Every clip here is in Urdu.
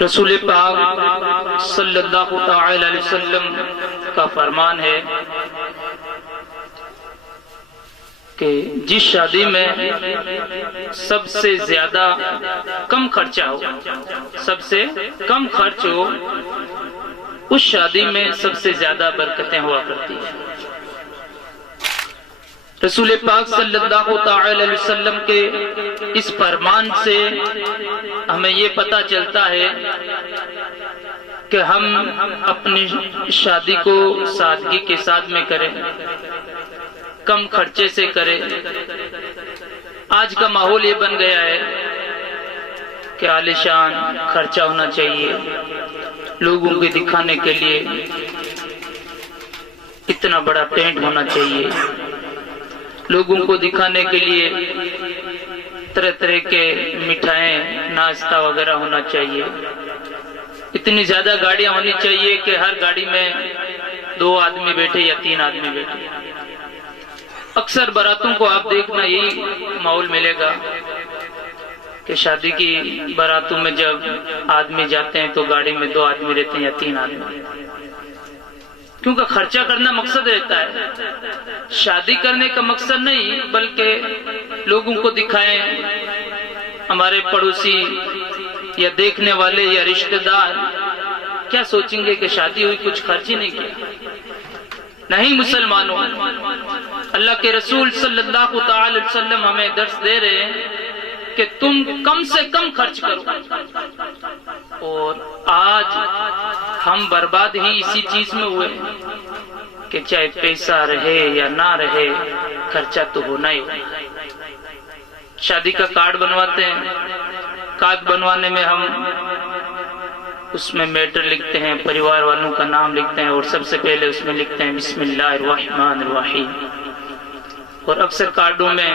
رسول پاک صلی اللہ تعالی علیہ وسلم کا فرمان ہے کہ جس شادی میں سب سے زیادہ کم خرچہ ہو، سب سے کم خرچ ہو، اس شادی میں سب سے زیادہ برکتیں ہوا کرتی ہیں۔ رسول پاک صلی اللہ تعالی علیہ وسلم کے اس فرمان سے ہمیں یہ پتہ چلتا ہے کہ ہم اپنی شادی کو سادگی کے ساتھ میں کریں، کم خرچے سے کریں۔ آج کا ماحول یہ بن گیا ہے کہ عالیشان خرچہ ہونا چاہیے، لوگوں کو دکھانے کے لیے اتنا بڑا ٹینٹ ہونا چاہیے، لوگوں کو دکھانے کے لیے طرح طرح کے مٹھائیں، ناشتہ وغیرہ ہونا چاہیے، اتنی زیادہ گاڑیاں ہونی چاہیے کہ ہر گاڑی میں 2 آدمی بیٹھے یا 3 آدمی بیٹھے۔ اکثر باراتوں کو آپ دیکھنا یہی ماحول ملے گا کہ شادی کی باراتوں میں جب آدمی جاتے ہیں تو گاڑی میں 2 آدمی رہتے ہیں یا 3 آدمی، کیونکہ خرچہ کرنا مقصد رہتا ہے، شادی کرنے کا مقصد نہیں، بلکہ لوگوں کو دکھائیں، ہمارے پڑوسی یا دیکھنے والے یا رشتہ دار کیا سوچیں گے کہ شادی ہوئی، کچھ خرچ ہی نہیں کیا۔ نہیں مسلمانوں، اللہ کے رسول صلی اللہ تعالی وسلم ہمیں درس دے رہے ہیں کہ تم کم سے کم خرچ کرو، اور آج ہم برباد ہی اسی چیز میں ہوئے کہ چاہے پیسہ رہے یا نہ رہے خرچہ تو ہونا ہی ہونا۔ شادی کا کارڈ بنواتے ہیں، کارڈ بنوانے میں ہم اس میں میٹر لکھتے ہیں، پریوار والوں کا نام لکھتے ہیں، اور سب سے پہلے اس میں لکھتے ہیں بسم اللہ الرحمن الرحیم، اور اکثر کارڈوں میں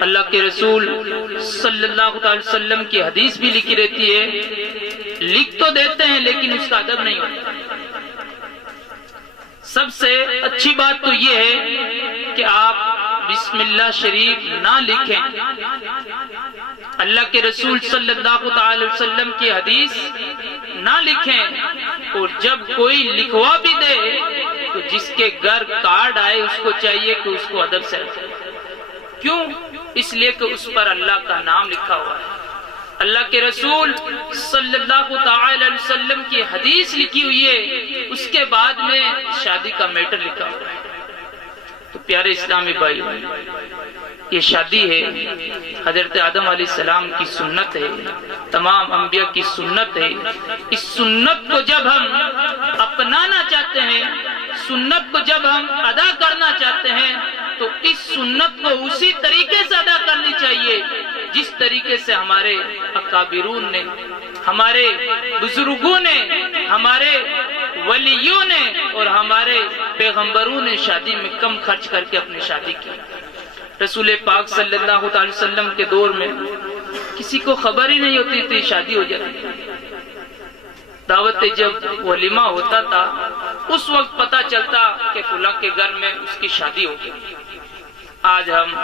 اللہ کے رسول صلی اللہ علیہ وسلم کی حدیث بھی لکھی رہتی ہے، لکھ تو دیتے ہیں لیکن اس کا ادب نہیں ہوتا۔ سب سے اچھی بات تو یہ ہے کہ آپ بسم اللہ شریف نہ لکھیں، اللہ کے رسول صلی اللہ تعالی وسلم کی حدیث نہ لکھیں، اور جب کوئی لکھوا بھی دے تو جس کے گھر کارڈ آئے اس کو چاہیے کہ اس کو ادب سے رکھے۔ کیوں؟ اس لیے کہ اس پر اللہ کا نام لکھا ہوا ہے، اللہ کے رسول صلی اللہ تعالی علیہ وسلم کی حدیث لکھی ہوئی ہے، اس کے بعد میں شادی کا میٹر لکھا ہوا ہے۔ تو پیارے اسلامی بھائی، یہ شادی ہے حضرت آدم علیہ السلام کی سنت ہے، تمام انبیاء کی سنت ہے۔ اس سنت کو جب ہم اپنانا چاہتے ہیں، سنت کو جب ہم ادا کرنا چاہتے ہیں، تو اس سنت کو اسی طریقے سے ادا کرنی چاہیے جس طریقے سے ہمارے اکابرون نے، ہمارے بزرگوں نے، ہمارے ولیوں نے اور ہمارے پیغمبروں نے شادی میں کم خرچ کر کے اپنی شادی کی۔ رسول پاک صلی اللہ علیہ وسلم کے دور میں کسی کو خبر ہی نہیں ہوتی تھی شادی ہو جاتی تھی۔ دعوت جب ولیمہ ہوتا تھا اس وقت پتہ چلتا کہ فلاں کے گھر میں اس کی شادی ہوگی۔ آج ہم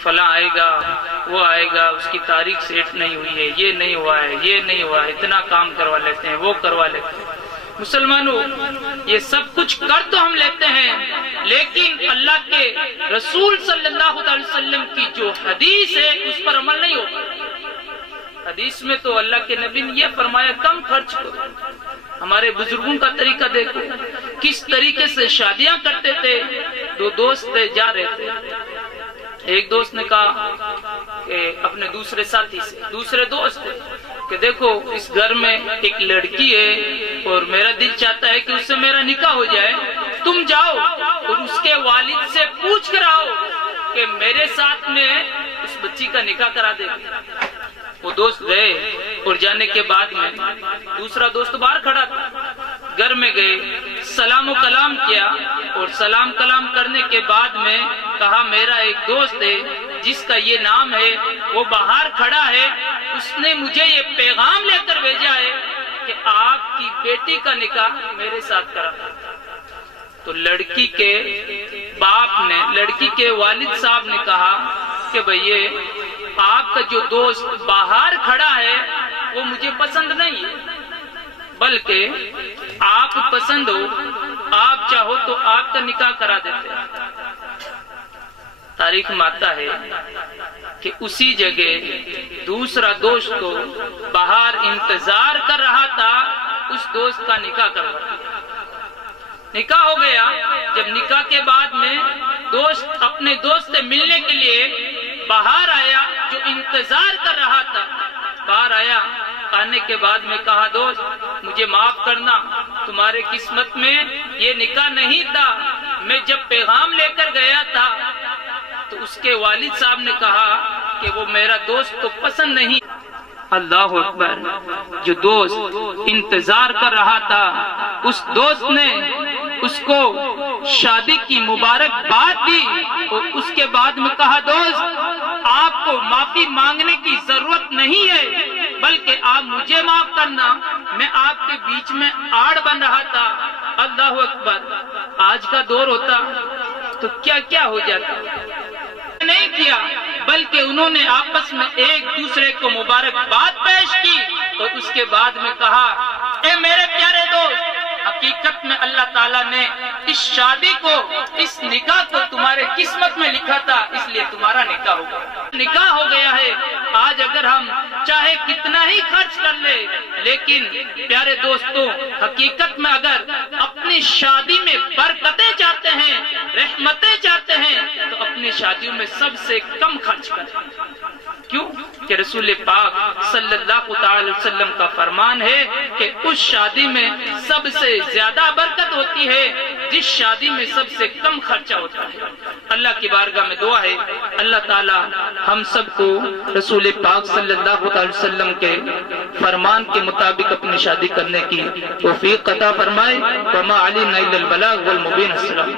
فلاں آئے گا، وہ آئے گا، اس کی تاریخ سیٹ نہیں ہوئی ہے، یہ نہیں ہوا ہے، یہ نہیں ہوا ہے، اتنا کام کروا لیتے ہیں، وہ کروا لیتے ہیں۔ مسلمانوں، یہ سب کچھ کر تو ہم لیتے ہیں، لیکن اللہ کے رسول صلی اللہ علیہ وسلم کی جو حدیث ہے اس پر عمل نہیں ہوگا۔ حدیث میں تو اللہ کے نبی نے یہ فرمایا کم خرچ کرو۔ ہمارے بزرگوں کا طریقہ دیکھو، کس طریقے سے شادیاں کرتے تھے۔ 2 دوست تھے، جا رہے تھے، ایک دوست نے کہا کہ اپنے دوسرے ساتھی سے، دوسرے دوست تھے کہ دیکھو اس گھر میں ایک لڑکی ہے اور میرا دل چاہتا ہے کہ اس سے میرا نکاح ہو جائے، تم جاؤ اور اس کے والد سے پوچھ کر آؤ کہ میرے ساتھ میں اس بچی کا نکاح کرا دے۔ وہ دوست گئے اور جانے کے بعد میں دوسرا دوست باہر کھڑا تھا، گھر میں گئے، سلام و کلام کیا، اور سلام کلام کرنے کے بعد میں کہا میرا ایک دوست ہے جس کا یہ نام ہے، وہ باہر کھڑا ہے، اس نے مجھے یہ پیغام لے کر بھیجا ہے کہ آپ کی بیٹی کا نکاح میرے ساتھ کرا۔ تو لڑکی کے باپ نے، لڑکی کے والد صاحب نے کہا کہ بھئی آپ کا جو دوست باہر کھڑا ہے وہ مجھے پسند نہیں ہے، بلکہ آپ پسند ہو، آپ چاہو تو آپ کا نکاح کرا دیتے ہیں۔ تاریخ میں آتا ہے کہ اسی جگہ دوسرا دوست کو باہر انتظار کر رہا تھا، اس دوست کا نکاح کروا دیا۔ نکاح ہو گیا۔ جب نکاح کے بعد میں دوست اپنے دوست سے ملنے کے لیے باہر آیا، جو انتظار کر رہا تھا باہر آیا، آنے کے بعد میں کہا دوست مجھے معاف کرنا، تمہارے قسمت میں یہ نکاح نہیں تھا، میں جب پیغام لے کر گیا تھا تو اس کے والد صاحب نے کہا کہ وہ میرا دوست تو پسند نہیں۔ اللہ اکبر، جو دوست انتظار کر رہا تھا اس دوست نے اس کو شادی کی مبارکباد دی اور اس کے بعد میں کہا دوست آپ کو معافی مانگنے کی ضرورت نہیں ہے، بلکہ آپ مجھے معاف کرنا، میں آپ کے بیچ میں آڑ بن رہا تھا۔ اللہ اکبر، آج کا دور ہوتا تو کیا کیا ہو جاتا، نہیں کیا بلکہ انہوں نے آپس میں ایک دوسرے کو مبارکباد پیش کی اور اس کے بعد میں کہا اے میرے پیارے دوست، حقیقت میں اللہ تعالیٰ نے اس شادی کو، اس نکاح کو تمہارے قسمت میں لکھا تھا، اس لیے تمہارا نکاح ہو گیا۔ نکاح ہو گیا ہے۔ آج اگر ہم چاہے کتنا ہی خرچ کر لے، لیکن پیارے دوستوں حقیقت میں اگر اپنی شادی میں برکتیں چاہتے ہیں، رحمتیں چاہتے ہیں، تو اپنی شادیوں میں سب سے کم خرچ کریں۔ کیوں کہ رسول پاک صلی اللہ تعالی وسلم کا فرمان ہے کہ اس شادی میں سب سے زیادہ برکت ہوتی ہے جس شادی میں سب سے کم خرچہ ہوتا ہے۔ اللہ کی بارگاہ میں دعا ہے اللہ تعالی ہم سب کو رسول پاک صلی اللہ تعالی وسلم کے فرمان کے مطابق اپنی شادی کرنے کی توفیق عطا فرمائے۔ وما علینا الا البلاغ والمبین۔ السلام۔